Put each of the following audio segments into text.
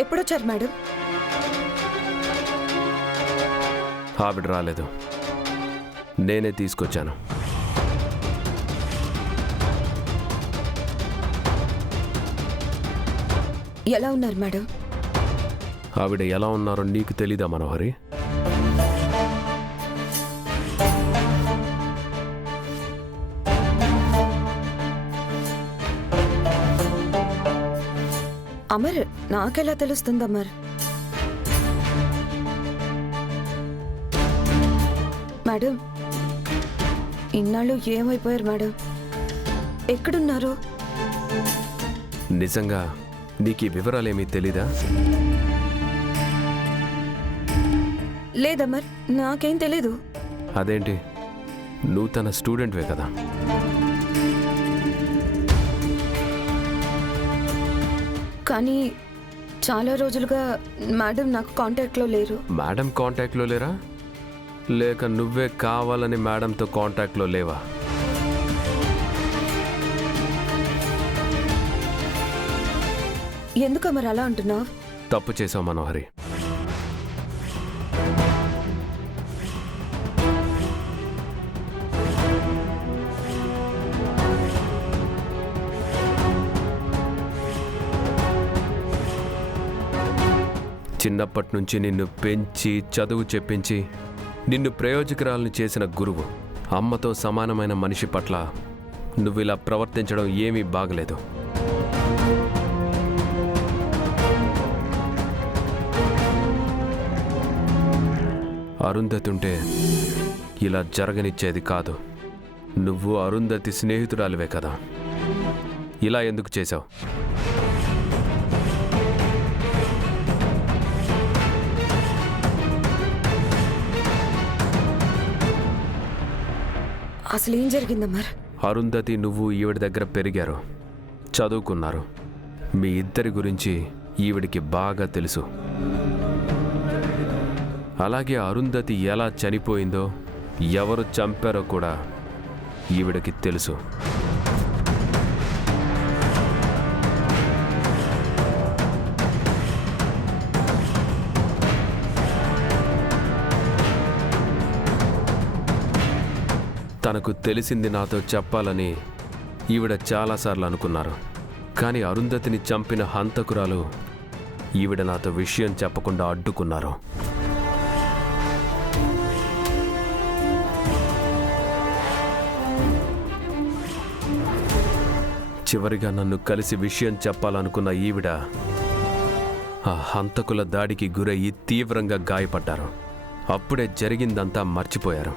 ఎప్పుడొచ్చారు madam? ఆవిడ రాలేదు, నేనే తీసుకొచ్చాను. ఎలా ఉన్నారు మేడం? ఆవిడ ఎలా ఉన్నారో నీకు తెలీదా మనోహరి? అమర్, నాకెలా తెలుస్తుంది అమర్? మేడం, ఇన్నాళ్ళు ఏమైపోయారు మేడం? ఎక్కడున్నారు? నిజంగా నీకు ఈ వివరాలేమీ తెలీదా? లేదమ్మర్, నాకేం తెలీదు. అదేంటి, నువ్వు తన స్టూడెంట్వే కదా? కానీ చాలా రోజులుగా మేడం నాకు కాంటాక్ట్లో లేరు. మేడం కాంటాక్ట్లో లేరా? లేక నువ్వే కావాలని మేడంతో కాంటాక్ట్లో లేవా? ఎందుకు మరి అలా అంటున్నావు? తప్పు చేసావు మనోహరి. చిన్నప్పటి నుంచి నిన్ను పెంచి చదువు చెప్పించి నిన్ను ప్రయోజకురాలను చేసిన గురువు, అమ్మతో సమానమైన మనిషి పట్ల నువ్వు ఇలా ప్రవర్తించడం ఏమీ బాగలేదు. అరుంధతి ఉంటే ఇలా జరగనిచ్చేది కాదు. నువ్వు అరుంధతి స్నేహితురాలివే కదా, ఇలా ఎందుకు చేశావు? అసలు ఏం జరిగిందమ్మర్? అరుంధతి నువ్వు ఈవిడ దగ్గర పెరిగారు, చదువుకున్నారు. మీ ఇద్దరి గురించి ఈవిడికి బాగా తెలుసు. అలాగే అరుంధతి ఎలా చనిపోయిందో, ఎవరు చంపారో కూడా ఈవిడకి తెలుసు. తనకు తెలిసింది నాతో చెప్పాలని ఈవిడ చాలాసార్లు అనుకున్నారు. కానీ అరుంధతిని చంపిన హంతకురాలు ఈవిడ నాతో విషయం చెప్పకుండా అడ్డుకున్నారు. చివరిగా నన్ను కలిసి విషయం చెప్పాలనుకున్న ఈవిడ ఆ హంతకుల దాడికి గురయ్యి తీవ్రంగా గాయపడ్డారు. అప్పుడే జరిగిందంతా మర్చిపోయారు.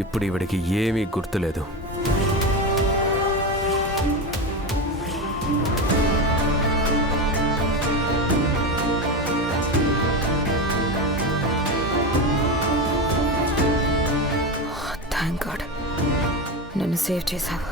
ఇప్పుడు ఈవిడికి ఏమీ గుర్తులేదు. థాంక్ గాడ్, నన్ను సేవ్ చేశావు.